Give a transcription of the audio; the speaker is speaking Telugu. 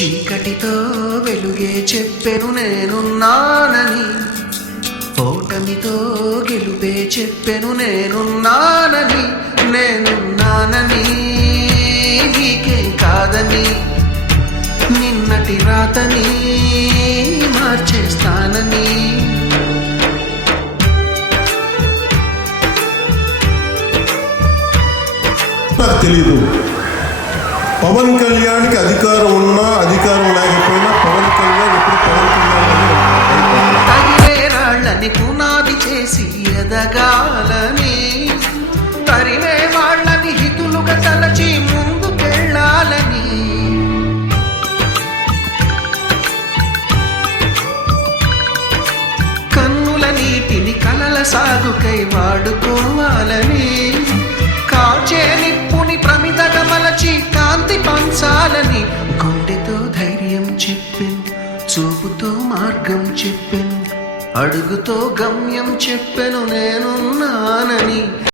చీకటితో వెలుగే చెప్పెను నేనున్నానని ఓటమితో గెలుపే చెప్పెను నేనున్నానని నేనున్నానని నీకే కాదని నిన్నటి రాతని మార్చేస్తానని. తెలియదు పవన్ కళ్యాణ్కి అధికారం ఉన్నా అధికారం లేకపోయినా పవన్ కళ్యాణ్ ఇప్పుడు పవన్ కళ్యాణ్ రాళ్ళని పునాది చేసి ఎదగాలని తరిమే వాళ్ళని హితులుగా తలచి ముందుకెళ్ళాలని. కన్నుల నీటిని కలల సాగుకై వాడుకోవాలని గుండెతో ధైర్యం చెప్పెను చూపుతో మార్గం చెప్పెను అడుగుతో గమ్యం చెప్పెను నేనున్నానని.